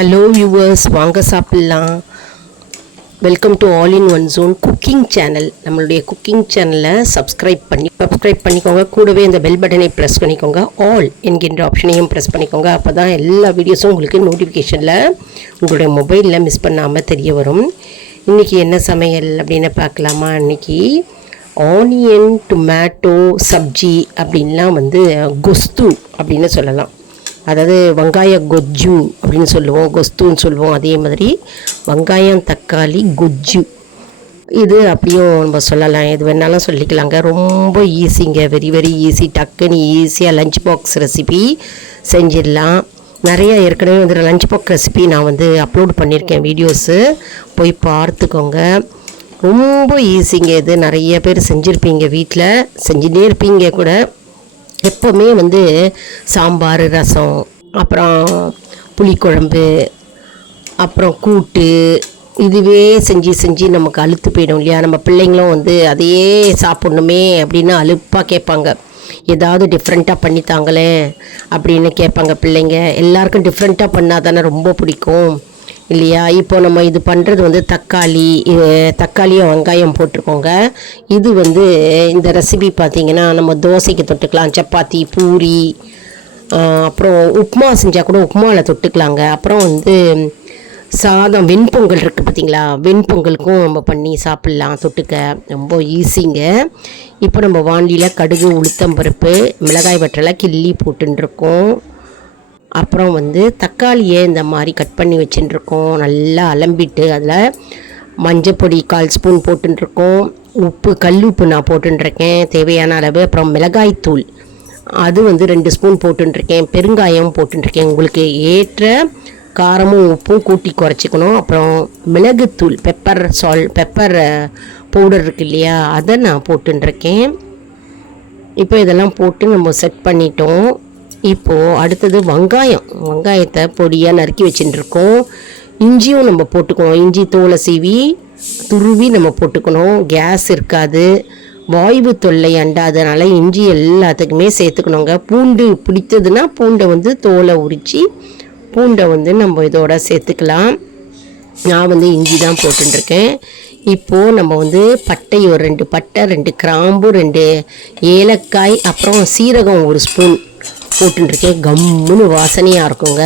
Hello viewers, வாங்க சாப்பிட்லாம். Welcome to all in one zone cooking channel. நம்மளுடைய cooking சேனலை சப்ஸ்கிரைப் பண்ணிக்கோங்க. கூடவே இந்த பெல் பட்டனை ப்ரெஸ் பண்ணிக்கோங்க. ஆல் என்கின்ற ஆப்ஷனையும் ப்ரெஸ் பண்ணிக்கோங்க. அப்போ தான் எல்லா வீடியோஸும் உங்களுக்கு நோட்டிஃபிகேஷனில் உங்களுடைய மொபைலில் மிஸ் பண்ணாமல் தெரிய வரும். இன்றைக்கி என்ன சமையல் அப்படின்னு பார்க்கலாமா? இன்றைக்கி ஆனியன் டொமேட்டோ சப்ஜி அப்படின்லாம் கொஸ்து அப்படின்னு சொல்லலாம். அதாவது வெங்காய கொஜ்ஜு அப்படின்னு சொல்லுவோம், கொஸ்துன்னு சொல்லுவோம். அதே மாதிரி வெங்காயம் தக்காளி கொஜ்ஜு, இது அப்படியும் நம்ம சொல்லலாம், எது வேணாலும் சொல்லிக்கலாங்க. ரொம்ப ஈஸிங்க, வெரி வெரி ஈஸி. டக்குன்னு ஈஸியாக லஞ்ச் பாக்ஸ் ரெசிபி செஞ்சிடலாம். நிறைய ஏற்கனவே லஞ்ச் பாக்ஸ் ரெசிபி நான் அப்லோட் பண்ணியிருக்கேன், வீடியோஸு போய் பார்த்துக்கோங்க. ரொம்ப ஈஸிங்க. இது நிறைய பேர் செஞ்சுருப்பீங்க, வீட்டில் செஞ்சுட்டே இருப்பீங்க கூட. எப்போவுமே சாம்பார், ரசம், அப்புறம் புளிக்குழம்பு, அப்புறம் கூட்டு, இதுவே செஞ்சு நமக்கு அலுத்து போயிடும் இல்லையா? நம்ம பிள்ளைங்களும் அதையே சாப்பிட்ணுமே அப்படின்னு அலுப்பாக கேட்பாங்க. ஏதாவது டிஃப்ரெண்ட்டாக பண்ணித்தாங்களே அப்படின்னு கேட்பாங்க பிள்ளைங்க. எல்லாருக்கும் டிஃப்ரெண்ட்டாக பண்ணால் தானே ரொம்ப பிடிக்கும் இல்லையா? இப்போ நம்ம இது பண்ணுறது தக்காளியும் வெங்காயம் போட்டிருக்கோங்க. இது இந்த ரெசிபி பார்த்திங்கன்னா நம்ம தோசைக்கு தொட்டுக்கலாம், சப்பாத்தி, பூரி, அப்புறம் உப்புமா செஞ்சால் கூட உப்புமாவில் தொட்டுக்கலாங்க. அப்புறம் சாதம், வெண்பொங்கல் இருக்குது பார்த்திங்களா? வெண்பொங்கலுக்கும் நம்ம பண்ணி சாப்பிட்லாம் தொட்டுக்க. ரொம்ப ஈஸிங்க. இப்போ நம்ம வாண்டியில் கடுகு, உளுத்தம்பருப்பு, மிளகாய் வற்றலை கிள்ளி போட்டுருக்கோம். அப்புறம் தக்காளியை இந்த மாதிரி கட் பண்ணி வச்சுட்டுருக்கோம். நல்லா அலம்பிட்டு அதில் மஞ்சப்பொடி 1/4 ஸ்பூன் போட்டுருக்கோம். உப்பு, கல் உப்பு நான் போட்டுருக்கேன் தேவையான அளவு. அப்புறம் மிளகாய்த்தூள் அது 2 ஸ்பூன் போட்டுருக்கேன். பெருங்காயம் போட்டுருக்கேன். உங்களுக்கு ஏற்ற காரமும் உப்பும் கூட்டி குறைச்சிக்கணும். அப்புறம் மிளகுத்தூள், பெப்பர் பவுடர் இருக்கு இல்லையா, அதை நான் போட்டுருக்கேன். இப்போ இதெல்லாம் போட்டு நம்ம செட் பண்ணிட்டோம். இப்போது அடுத்தது வெங்காயத்தை பொடியாக நறுக்கி வச்சுட்டுருக்கோம். இஞ்சியும் நம்ம போட்டுக்கணும். இஞ்சி தோலை சீவி துருவி நம்ம போட்டுக்கணும். கேஸ் இருக்காது, வாய்வு தொல்லை அண்டாதனால இஞ்சி எல்லாத்துக்குமே சேர்த்துக்கணுங்க. பூண்டு பிடித்ததுன்னா பூண்டை தோலை உரித்து பூண்டை நம்ம இதோட சேர்த்துக்கலாம். நான் இஞ்சி தான் போட்டுருக்கேன். இப்போது நம்ம பட்டை ஒரு 2 பட்டை, 2 கிராம்பு, 2 ஏலக்காய், அப்புறம் சீரகம் 1 ஸ்பூன் போட்டுருக்கேன். கம்முன்னு வாசனையாக இருக்குங்க.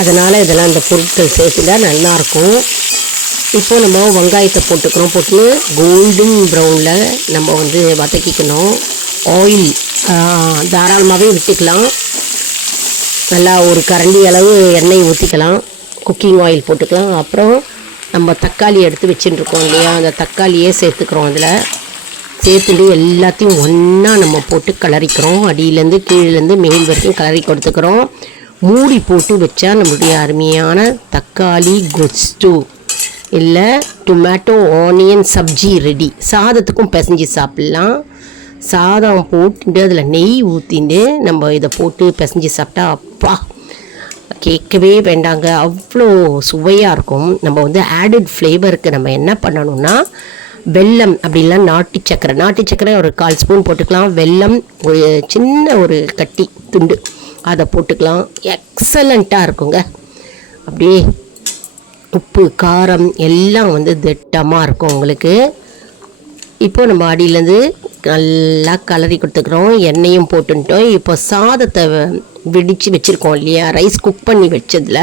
அதனால் இதெல்லாம் இந்த பொருட்கள் சேர்த்துட்டா நல்லாயிருக்கும். இப்போது நம்ம வெங்காயத்தை போட்டு கோல்டன் ப்ரௌனில் நம்ம வதக்கிக்கணும். ஆயில் தாராளமாகவே விட்டுக்கலாம். நல்லா ஒரு கரண்டி அளவு எண்ணெய் ஊற்றிக்கலாம். குக்கிங் ஆயில் போட்டுக்கலாம். அப்புறம் நம்ம தக்காளி எடுத்து வச்சுட்டுருக்கோம் இல்லையா, அந்த தக்காளியே சேர்த்துக்கிறோம். அதில் சேர்த்துட்டு எல்லாத்தையும் ஒன்றா நம்ம போட்டு கிளறிக்கிறோம். அடியிலேருந்து கீழேருந்து மேல் வரைக்கும் கிளறி கொடுத்துக்கிறோம். மூடி போட்டு வச்சா நம்மளுடைய அருமையான தக்காளி கொஸ்து இல்லை டொமேட்டோ ஆனியன் சப்ஜி ரெடி. சாதத்துக்கும் பிசைஞ்சு சாப்பிட்லாம். சாதம் போட்டுட்டு அதில் நெய் ஊற்றிட்டு நம்ம இதை போட்டு பிசைஞ்சு சாப்பிட்டா அப்பா கேட்கவே வேண்டாங்க, அவ்வளோ சுவையாக இருக்கும். நம்ம ஆடட் ஃப்ளேவருக்கு நம்ம என்ன பண்ணணும்னா, வெல்லம் அப்படின்லாம் நாட்டு சக்கரை ஒரு 1/4 ஸ்பூன் போட்டுக்கலாம். வெல்லம் ஒரு சின்ன ஒரு கட்டி துண்டு அதை போட்டுக்கலாம். எக்ஸலண்ட்டாக இருக்குங்க. அப்படியே உப்பு காரம் எல்லாம் திட்டமாக இருக்கும் உங்களுக்கு. இப்போ நம்ம அடியிலேருந்து நல்லா கலரி கொடுத்துக்கிறோம். எண்ணெயும் போட்டுட்டோம். இப்போ சாதத்தை வெடித்து வச்சுருக்கோம் இல்லையா, ரைஸ் குக் பண்ணி வச்சதில்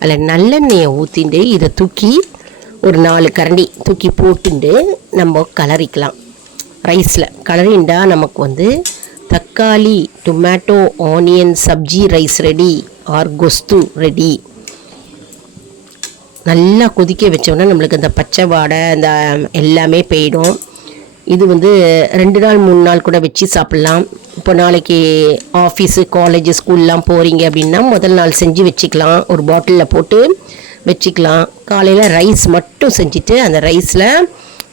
அதில் நல்லெண்ணெயை ஊற்றிட்டு இதை தூக்கி ஒரு 4 கரண்டி தூக்கி போட்டுட்டு நம்ம கலரிக்கலாம். ரைஸில் கலரிண்டா நமக்கு தக்காளி tomato onion sabzi rice ready or கொஸ்து ரெடி. நல்லா கொதிக்க வச்சோன்னா நம்மளுக்கு அந்த பச்சை வாடை அந்த எல்லாமே போயிடும். இது 2 நாள் 3 நாள் கூட வச்சு சாப்பிட்லாம். இப்போ நாளைக்கு ஆஃபீஸு, காலேஜு, ஸ்கூல்லாம் போகிறீங்க அப்படின்னா முதல் நாள் செஞ்சு வச்சுக்கலாம். ஒரு பாட்டிலில் போட்டு வச்சுக்கலாம். காலையில் ரைஸ் மட்டும் செஞ்சுட்டு அந்த ரைஸில்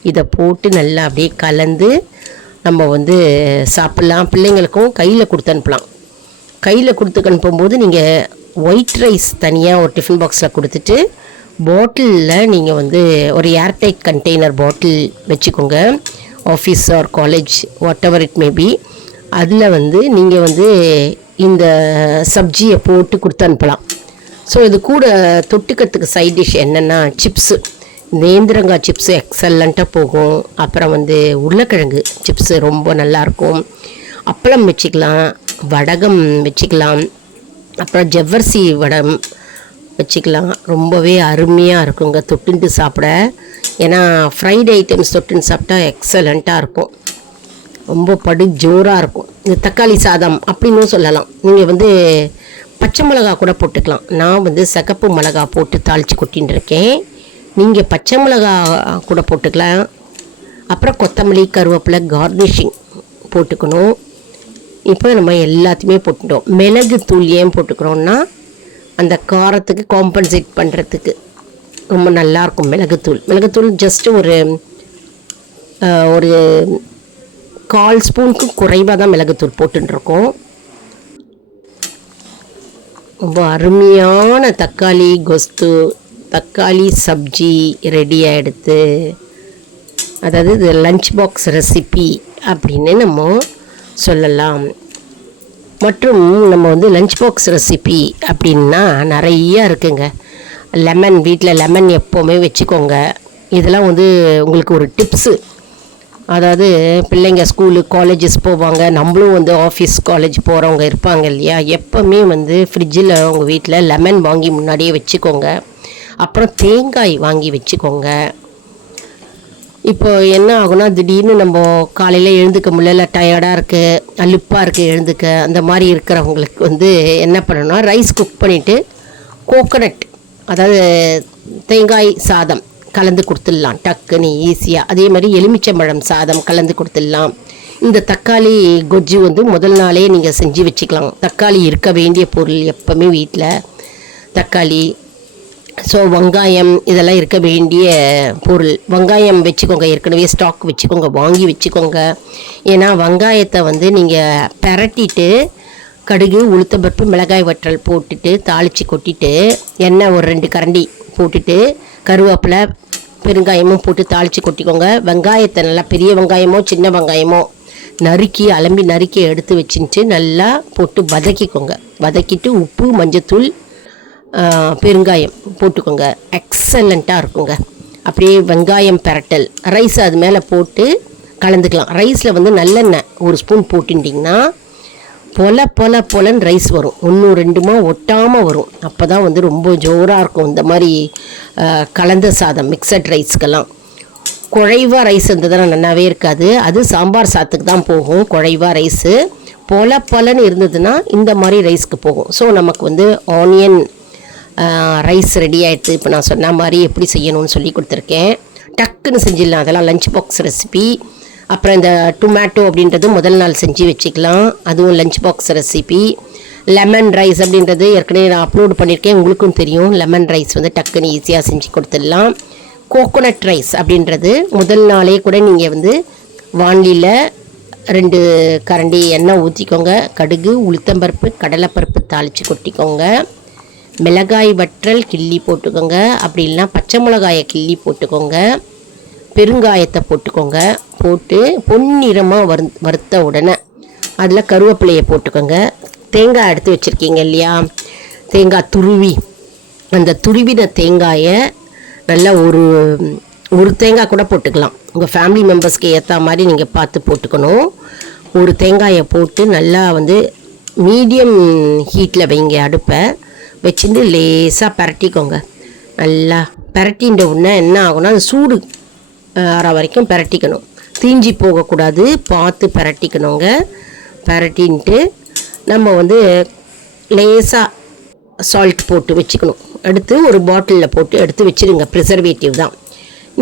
இதை போட்டு நல்லா அப்படியே கலந்து நம்ம சாப்பிட்லாம். பிள்ளைங்களுக்கும் கையில் கொடுத்து அனுப்பலாம். கையில் கொடுத்து அனுப்பும்போது நீங்கள் ஒயிட் ரைஸ் தனியாக ஒரு டிஃபன் பாக்ஸில் கொடுத்துட்டு பாட்டிலில் நீங்கள் ஒரு ஏர்டைட் கண்டெய்னர் பாட்டில் வச்சுக்கோங்க. Office R college what ever it maybe, அதில் நீங்கள் இந்த சப்ஜியை போட்டு கொடுத்து அனுப்பலாம். ஸோ இது கூட தொட்டுக்கிறதுக்கு சைட் டிஷ் என்னென்னா சிப்ஸு, நேந்திரங்காய் சிப்ஸு எக்ஸலண்ட்டாக போகும். அப்புறம் வந்து உருளைக்கிழங்கு சிப்ஸு ரொம்ப நல்லாயிருக்கும். அப்பளம் வச்சுக்கலாம், வடகம் வச்சுக்கலாம், அப்புறம் ஜவ்வரிசி வடம் வச்சுக்கலாம். ரொம்பவே அருமையாக இருக்குங்க தொட்டுன்ட்டு சாப்பிட. ஏன்னா ஃப்ரைட் ஐட்டம்ஸ் தொட்டுன்னு சாப்பிட்டா எக்ஸலண்ட்டாக இருக்கும், ரொம்ப ஜோராக இருக்கும். இந்த தக்காளி சாதம் அப்படின்னு சொல்லலாம். நீங்கள் வந்து பச்சை மிளகா கூட போட்டுக்கலாம். நான் வந்து சிகப்பு மிளகா போட்டு தாளித்து கொட்டின்னு இருக்கேன். நீங்கள் பச்சை மிளகா கூட போட்டுக்கலாம். அப்புறம் கொத்தமல்லி கருவேப்பிலை கார்னிஷிங் போட்டுக்கணும். இப்போ நம்ம எல்லாத்தையுமே போட்டுட்டோம். மிளகு தூள் ஏன் போட்டுக்கிறோன்னா அந்த காரத்துக்கு காம்பன்சேட் பண்ணுறதுக்கு ரொம்ப நல்லாயிருக்கும் மிளகுத்தூள் ஜஸ்ட்டு ஒரு 1/4 ஸ்பூனுக்கு குறைவாக தான் மிளகுத்தூள் போட்டுருக்கோம். ரொம்ப அருமையான தக்காளி சப்ஜி ரெடி ஆகிடுது. அதாவது இது லஞ்ச் பாக்ஸ் ரெசிபி அப்படின்னு நம்ம சொல்லலாம். மற்றும் நம்ம வந்து லஞ்ச் பாக்ஸ் ரெசிபி அப்படின்னா நிறையா இருக்குங்க. வீட்டில் லெமன் எப்போவுமே வச்சுக்கோங்க. இதெல்லாம் வந்து உங்களுக்கு ஒரு டிப்ஸு. அதாவது பிள்ளைங்க ஸ்கூலு காலேஜஸ் போவாங்க, நம்மளும் வந்து ஆஃபீஸ் காலேஜ் போகிறவங்க இருப்பாங்க இல்லையா, எப்போவுமே வந்து ஃப்ரிட்ஜில் உங்கள் வீட்டில் லெமன் வாங்கி முன்னாடியே வச்சுக்கோங்க. அப்புறம் தேங்காய் வாங்கி வச்சுக்கோங்க. இப்போ என்ன ஆகுனா திடீர்னு நம்ம காலையில் எழுந்துக்க முடியல, டயர்டாக இருக்குது, அலுப்பாக இருக்குது எழுந்துக்க, அந்த மாதிரி இருக்கிறவங்களுக்கு வந்து என்ன பண்ணணும்னா ரைஸ் குக் பண்ணிவிட்டு கோகோனட், அதாவது தேங்காய் சாதம் கலந்து கொடுத்துடலாம் டக்குன்னு ஈஸியாக. அதே மாதிரி எலுமிச்சம்பழம் சாதம் கலந்து கொடுத்துடலாம். இந்த தக்காளி கொஜ்ஜு வந்து முதல் நாளே நீங்கள் செஞ்சு வச்சுக்கலாம். தக்காளி இருக்க வேண்டிய பொருள் எப்போவுமே வீட்டில் தக்காளி. ஸோ வெங்காயம் இதெல்லாம் இருக்க வேண்டிய பொருள். வெங்காயம் வச்சுக்கோங்க, ஏற்கனவே ஸ்டாக் வச்சுக்கோங்க, வாங்கி வச்சுக்கோங்க. ஏன்னா வெங்காயத்தை வந்து நீங்கள் பிரட்டிட்டு கடுகு உளுத்தம்பருப்பு மிளகாய் வற்றல் போட்டுட்டு தாளித்து கொட்டிட்டு எண்ணெய் ஒரு 2 கரண்டி போட்டுட்டு கருவேப்பிலை பெருங்காயமும் போட்டு தாளித்து கொட்டிக்கோங்க. வெங்காயத்தை நல்லா பெரிய வெங்காயமோ சின்ன வெங்காயமோ அலம்பி நறுக்கி எடுத்து வச்சுட்டு நல்லா போட்டு வதக்கிட்டு உப்பு மஞ்சத்தூள் பெருங்காயம் போட்டுக்கோங்க. எக்ஸலண்ட்டாக இருக்குங்க. அப்படியே வெங்காயம் பிரட்டல் ரைஸ் அது மேலே போட்டு கலந்துக்கலாம். ரைஸில் வந்து நல்லெண்ணெய் 1 ஸ்பூன் போட்டுட்டிங்கன்னா பொலன்னு ரைஸ் வரும். 1-2 ஒட்டாமல் வரும். அப்போ தான் வந்து ரொம்ப ஜோராக இருக்கும். இந்த மாதிரி கலந்த சாதம் மிக்சட் ரைஸ்க்கெல்லாம். குழைவாக ரைஸ் இருந்ததுன்னா நல்லாவே இருக்காது. அது சாம்பார் சாதத்துக்கு தான் போகும். குழைவாக ரைஸு பொலன்னு இருந்ததுன்னா இந்த மாதிரி ரைஸ்க்கு போகும். ஸோ நமக்கு வந்து ஆனியன் ரைஸ் ரெடி ஆகிடுது. இப்போ நான் சொன்ன மாதிரி எப்படி செய்யணும்னு சொல்லி கொடுத்துருக்கேன். டக்குன்னு செஞ்சிடலாம். அதெல்லாம் லஞ்ச் பாக்ஸ் ரெசிபி. அப்புறம் இந்த டொமேட்டோ அப்படின்றது முதல் நாள் செஞ்சு வச்சுக்கலாம், அதுவும் lunch box recipe. Lemon rice அப்படின்றது ஏற்கனவே நான் அப்லோட் பண்ணியிருக்கேன், உங்களுக்கும் தெரியும். லெமன் ரைஸ் வந்து டக்குன்னு ஈஸியாக செஞ்சு கொடுத்துடலாம். கோகோனட் ரைஸ் அப்படின்றது முதல் நாளே கூட நீங்கள் வந்து வானிலையில் 2 கரண்டி எண்ணெய் ஊற்றிக்கோங்க. கடுகு உளுத்தம்பருப்பு கடலைப்பருப்பு தாளித்து கொட்டிக்கோங்க. மிளகாய் வற்றல் கிள்ளி போட்டுக்கோங்க. அப்படி இல்லைனா பச்சை மிளகாயை கிள்ளி போட்டுக்கோங்க. பெருங்காயத்தை போட்டுக்கோங்க. போட்டு பொன்னிறமாக வறுத்த உடனே அதில் கருவேப்பிலையை போட்டுக்கோங்க. தேங்காய் எடுத்து வச்சுருக்கீங்க இல்லையா, தேங்காய் அந்த துருவின தேங்காயை நல்லா ஒரு தேங்காய் கூட போட்டுக்கலாம். உங்கள் ஃபேமிலி மெம்பர்ஸ்க்கு ஏற்ற மாதிரி நீங்கள் பார்த்து போட்டுக்கணும். ஒரு தேங்காயை போட்டு நல்லா வந்து மீடியம் ஹீட்டில் வைங்க. அடுப்பை வச்சுட்டு லேசாக பரட்டிக்கோங்க. நல்லா பரட்டின்ற உடனே என்ன ஆகும்னா அது சூடு ஆற வரைக்கும் பரட்டிக்கணும். தீஞ்சி போகக்கூடாது, பார்த்து பரட்டிக்கணுங்க. பரட்டின்ட்டு நம்ம வந்து லேசாக சால்ட் போட்டு வச்சுக்கணும். எடுத்து ஒரு பாட்டிலில் போட்டு எடுத்து வச்சுருங்க. ப்ரிசர்வேட்டிவ் தான்.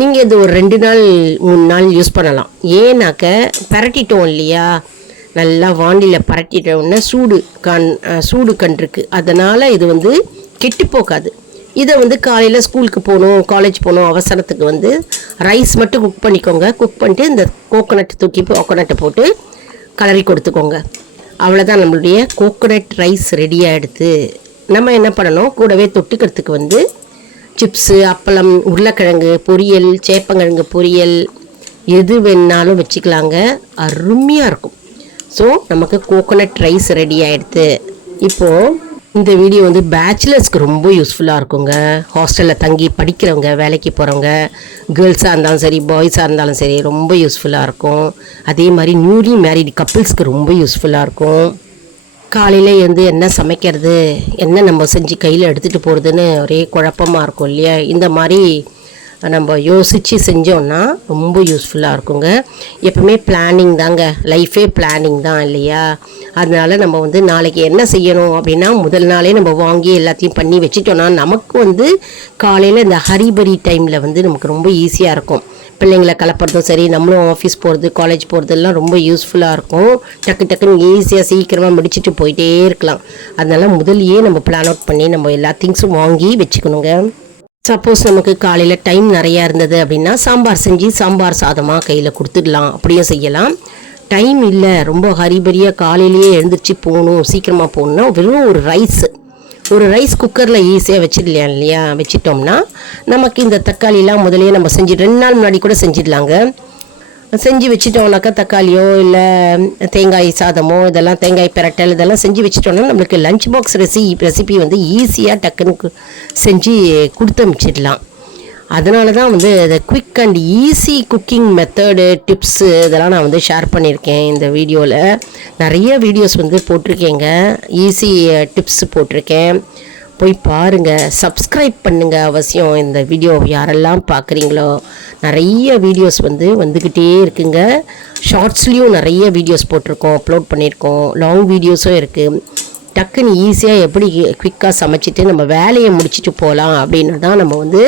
நீங்கள் இது ஒரு 2 நாள் 3 நாள் யூஸ் பண்ணலாம். ஏன்னாக்க பரட்டிட்டோம் இல்லையா, நல்லா வாண்டியில் பரட்டிட்டோன்னே சூடு கண்டிருக்கு. அதனால் இது வந்து கெட்டு போகாது. இதை வந்து காலையில் ஸ்கூலுக்கு போகணும், காலேஜ் போகணும் அவசரத்துக்கு வந்து ரைஸ் மட்டும் குக் பண்ணிக்கோங்க. குக் பண்ணிட்டு இந்த கோகோனட்டை போட்டு கலரி கொடுத்துக்கோங்க. அவ்வளோதான், நம்மளுடைய கோகோனட் ரைஸ் ரெடி ஆகிடுது. நம்ம என்ன பண்ணணும், கூடவே தொட்டுக்கிறதுக்கு வந்து சிப்ஸு, அப்பளம், உருளைக்கிழங்கு பொரியல், சேப்பங்கிழங்கு பொரியல் எது வேணாலும் வச்சுக்கலாங்க. அருமையாக இருக்கும். ஸோ நமக்கு கோகோனட் ரைஸ் ரெடி ஆகிடுது. இப்போது இந்த வீடியோ வந்து பேச்சுலர்ஸ்க்கு ரொம்ப யூஸ்ஃபுல்லாக இருக்குங்க. ஹாஸ்டலில் தங்கி படிக்கிறவங்க, வேலைக்கு போகிறவங்க, கேர்ள்ஸாக இருந்தாலும் சரி, பாய்ஸாக இருந்தாலும் சரி, ரொம்ப யூஸ்ஃபுல்லாக இருக்கும். அதே மாதிரி நியூலி மேரிட் கப்புள்ஸ்க்கு ரொம்ப யூஸ்ஃபுல்லாக இருக்கும். காலையில் எழுந்து என்ன சமைக்கிறது, என்ன நம்ம செஞ்சு கையில் எடுத்துகிட்டு போகிறதுன்னு ஒரே குழப்பமாக இருக்கும் இல்லையா? இந்த மாதிரி நம்ம யோசித்து செஞ்சோன்னா ரொம்ப யூஸ்ஃபுல்லாக இருக்குங்க. எப்பவுமே பிளானிங் தாங்க, லைஃபே பிளானிங் தான் இல்லையா? அதனால் நம்ம வந்து நாளைக்கு என்ன செய்யணும் அப்படின்னா முதல் நாளே நம்ம வாங்கி எல்லாத்தையும் பண்ணி வச்சுட்டோன்னா நமக்கு வந்து காலையில் இந்த ஹரிபரி டைமில் வந்து நமக்கு ரொம்ப ஈஸியாக இருக்கும். பிள்ளைங்களை கலப்புறதும் சரி, நம்மளும் ஆஃபீஸ் போகிறது, காலேஜ் போகிறதுலாம் ரொம்ப யூஸ்ஃபுல்லாக இருக்கும். டக்கு டக்குன்னு ஈஸியாக சீக்கிரமாக முடிச்சுட்டு போயிட்டே இருக்கலாம். அதனால் முதல்லையே நம்ம பிளான் அவுட் பண்ணி நம்ம எல்லா திங்ஸும் வாங்கி வச்சுக்கணுங்க. சப்போஸ் நமக்கு காலையில் டைம் நிறையா இருந்தது அப்படின்னா சாம்பார் செஞ்சு சாம்பார் சாதமாக கையில் கொடுத்துடலாம், அப்படியே செய்யலாம். டைம் இல்லை, ரொம்ப ஹரிபரியாக காலையிலேயே எழுந்திரிச்சு போகணும், சீக்கிரமாக போகணுன்னா வெறும் ஒரு ரைஸ் குக்கரில் ஈஸியாக வச்சிடலாம் இல்லையா? வச்சிட்டோம்னா நமக்கு இந்த தக்காளிலாம் முதலே நம்ம செஞ்சு 2 நாள் முன்னாடி கூட செஞ்சிடலாங்க. செஞ்சு வச்சுட்டோம்னாக்கா தக்காளியோ இல்லை தேங்காய் சாதமோ, இதெல்லாம் தேங்காய் பிரட்டல் இதெல்லாம் செஞ்சு வச்சுட்டோம்னா நம்மளுக்கு லஞ்ச் பாக்ஸ் ரெசிபி வந்து ஈஸியாக டக்குன்னு செஞ்சு கொடுத்து அனுப்பிச்சிடலாம். அதனால தான் வந்து இந்த quick and easy cooking method tips இதெல்லாம் நான் வந்து ஷேர் பண்ணியிருக்கேன். இந்த வீடியோவில் நிறைய வீடியோஸ் வந்து போட்டிருக்கேங்க, ஈஸி டிப்ஸ் போட்டிருக்கேன், போய் பாருங்கள். சப்ஸ்கிரைப் பண்ணுங்கள் அவசியம். இந்த வீடியோ யாரெல்லாம் பார்க்குறீங்களோ, நிறைய வீடியோஸ் வந்து வந்துக்கிட்டே இருக்குங்க. ஷார்ட்ஸ்லேயும் நிறைய வீடியோஸ் போட்டிருக்கோம், அப்லோட் பண்ணியிருக்கோம், லாங் வீடியோஸும் இருக்குது. டக்குன்னு ஈஸியாக எப்படி குவிக்காக சமைச்சிட்டு நம்ம வேலையை முடிச்சுட்டு போகலாம் அப்படின்னு தான் நம்ம வந்து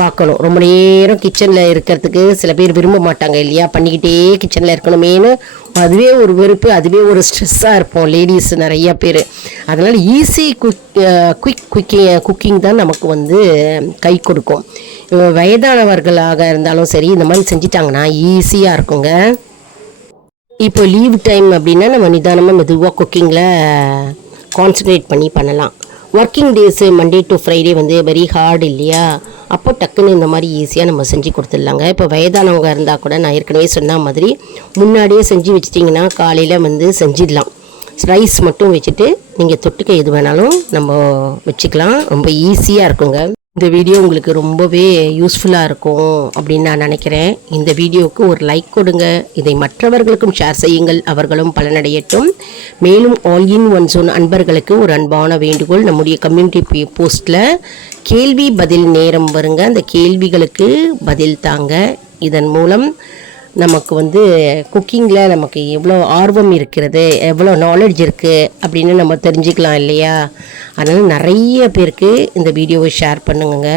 பார்க்கணும். ரொம்ப நேரம் கிச்சனில் இருக்கிறதுக்கு சில பேர் விரும்ப மாட்டாங்க இல்லையா? பண்ணிக்கிட்டே கிச்சனில் இருக்கணுமேனு அதுவே ஒரு வெறுப்பு, அதுவே ஒரு ஸ்ட்ரெஸ்ஸாக இருப்போம் லேடிஸ் நிறையா பேர். அதனால் ஈஸி குக்கிங் தான் நமக்கு வந்து கை கொடுக்கும். வயதானவர்களாக இருந்தாலும் சரி, இந்த மாதிரி செஞ்சிட்டாங்கன்னா ஈஸியாக இருக்குங்க. இப்போ லீவ் டைம் அப்படின்னா நம்ம நிதானமாக மெதுவாக குக்கிங்கில் கான்சன்ட்ரேட் பண்ணி பண்ணலாம். Working days Monday to Friday வந்து வெரி ஹார்ட் இல்லையா? அப்போ டக்குன்னு இந்த மாதிரி ஈஸியாக நம்ம செஞ்சு கொடுத்துடலாங்க. இப்போ வயதானவங்க இருந்தால் கூட நான் ஏற்கனவே சொன்ன மாதிரி முன்னாடியே செஞ்சு வச்சிட்டிங்கன்னா காலையில் வந்து செஞ்சிடலாம். ரைஸ் மட்டும் வச்சுட்டு நீங்கள் தொட்டுக்க எது வேணாலும் நம்ம வச்சுக்கலாம். ரொம்ப ஈஸியாக இருக்குங்க. இந்த வீடியோ உங்களுக்கு ரொம்பவே யூஸ்ஃபுல்லாக இருக்கும் அப்படின்னு நான் நினைக்கிறேன். இந்த வீடியோவுக்கு ஒரு லைக் கொடுங்க, இதை மற்றவர்களுக்கும் ஷேர் செய்யுங்கள், அவர்களும் பலனடையட்டும். மேலும் ஆல் இன் ஒன் ஜோன் அன்பர்களுக்கு ஒரு அன்பான வேண்டுகோள், நம்முடைய கம்யூனிட்டி போஸ்ட்டில் கேள்வி பதில் நேரம் வருங்க, அந்த கேள்விகளுக்கு பதில் தாங்க. இதன் மூலம் நமக்கு வந்து குக்கிங்கில் நமக்கு எவ்வளோ ஆர்வம் இருக்கிறது, எவ்வளோ நாலேஜ் இருக்குது அப்படின்னு நம்ம தெரிஞ்சுக்கலாம் இல்லையா? அதனால் நிறைய பேருக்கு இந்த வீடியோவை ஷேர் பண்ணுங்க.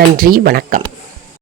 நன்றி, வணக்கம்.